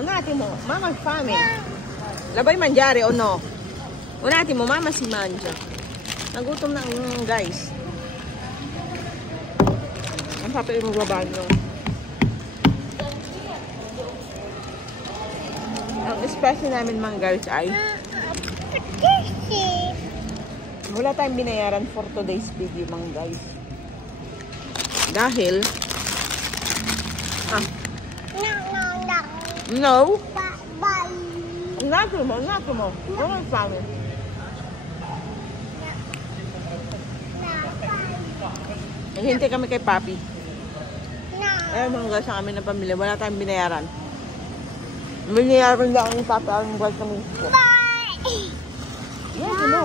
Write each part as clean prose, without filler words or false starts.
Unati mo, mama fame. Labay mangiare o no? Unati mo, mama si manja. Nagutom na guys. Ang papa yung magbabalo. Ang especially namin mga guys ay wala tayong binayaran for today's video mga guys. Dahil no. Nato mo. Walang family. Naghintay kami kay Papi. Eh mga guys, ang amin ng pamilya, wala tayong binayaran. Binayaran lang ang Papi ang buwan kami. Yes, ano?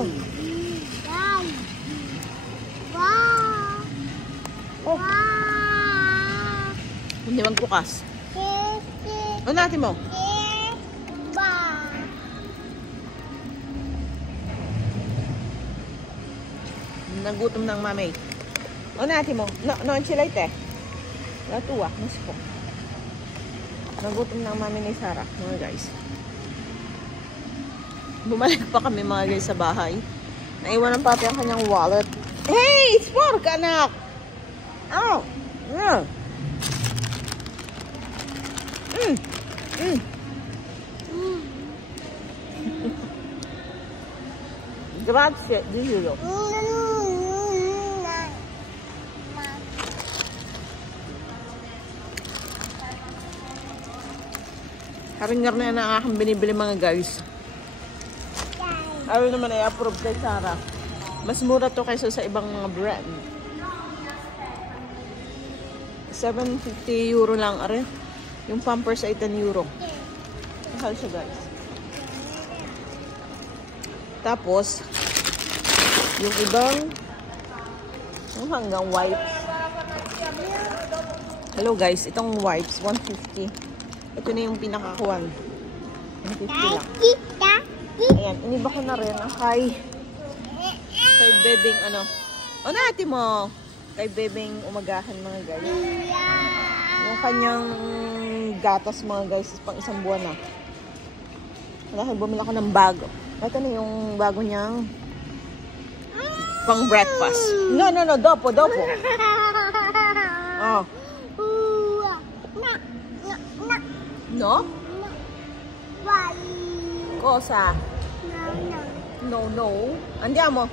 Oh. Hindi magbukas. O natin mo. Nagutom ng mami. O natin mo. No, enchilate eh. Natuwa. Mas po. Nagutom ng mami ni Sarah. Mga guys. Bumalik pa kami mga guys sa bahay. Naiwan ng Papi ang kanyang wallet. Hey! It's pork, anak! Oh! Yeah. Grazie, dillo. Haringar na yan ang aking binibili mga guys. Ayaw naman ay approve kay Sarah. Mas mura to kaysa sa ibang mga brand. 750 euro lang, are. Yung Pampers ay 10 euro. Mahal siya guys. Tapos, yung ibang yung hanggang wipes. Hello guys, itong wipes, 150. Ito na yung pinakakuwan. 150 lang. Ayan, iniba ko na rin ang kay bebeng ano. O natin mo. Kay bebeng umagahan mga guys. Yung kanyang gatas mga guys, pang isang buwan na. Dahil bumili ako ng bago. Ito na yung bago niyang pang breakfast. No, dopo. Oh. No? Cosa? No. Andiamo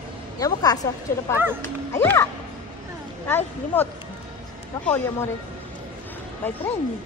casa. C'è da parte. Aya! Dai, limot. Raccogli amore. Vai, prendi.